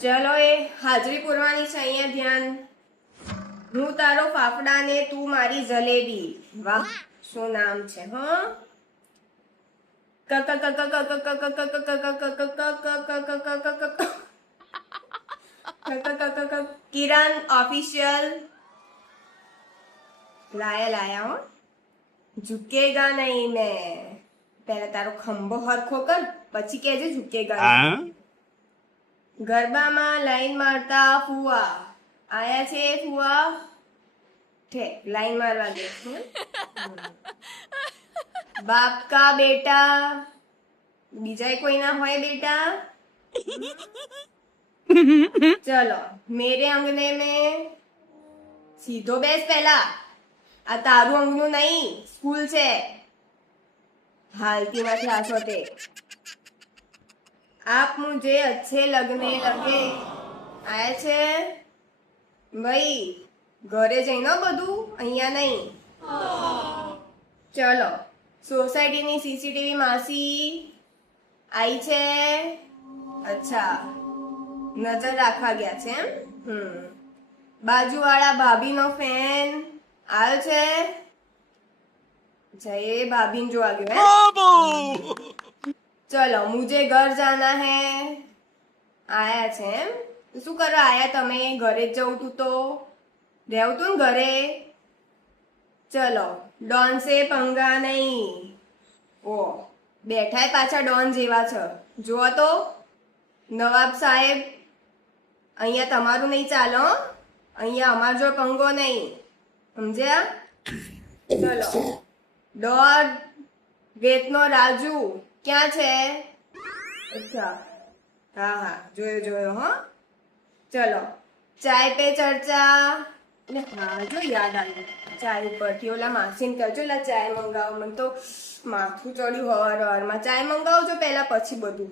ચલો એ હાજરી પૂરવાની છે. અહીંયા ધ્યાન. હું તારો ફાફડા ને તું મારી જલેબી. વાહ, શું નામ છે? કિરણ ઓફિશિયલ. લાયા લાયા હો. ઝુકેગા નહીં મેં. પહેલા તારો ખંભો હરખો કર, પછી કેજે ઝુકેગા નહીં. ગરબામાં લાઈન મારતા ફુવા આયા છે. ફુવા ઠે લાઈન મારવા દે. બાપ કા બેટા. બીજા કોઈ ના હોય બેટા? ચલો મેરે અંગને में. સીધો બેસ પહેલા. આ તારું અંગનું નહીં, સ્કૂલ છે. હાલતી માંથી આસોતે. आप मुझे अच्छे लगने लगे. આયા છે ભાઈ. ઘરે જઈને બધું, અહીંયા નહીં. ચલો સોસાયટીની સીસીટીવી માસી આઈ છે. અચ્છા, નજર રાખવા ગયા છે એમ. બાજુવાળા ભાભીનો ફેન આવ્યો છે. અચ્છા, એ ભાભીને જોવા ગયો એમ. ચલો મુझे घर जाना है. આયા છે એમ. શું કરવા આયા તમે? ઘરે જ જવું તું તો રહેવું તું ને ઘરે. ચલો ડોન સે પંગા નહીં. ઓ બેઠા પાછા ડોન જેવા છે. જુઓ તો નવાબ સાહેબ, અહીંયા તમારું નહીં ચાલો. અહીંયા અમાર જો પંગો નહીં, સમજ્યા? ચલો દોઢ વેતનો રાજુ ક્યાં છે? અચ્છા, હા હા, જોયો હો. ચલો ચાય પે ચર્ચા. હા જો યાદ આવ્યું, ચાય ઉપરથી ઓલા માસીને કહેજો ચાય મંગાવો. મને તો માથું ચડ્યું હવારમાં. ચાય મંગાવજો પહેલા, પછી બધું.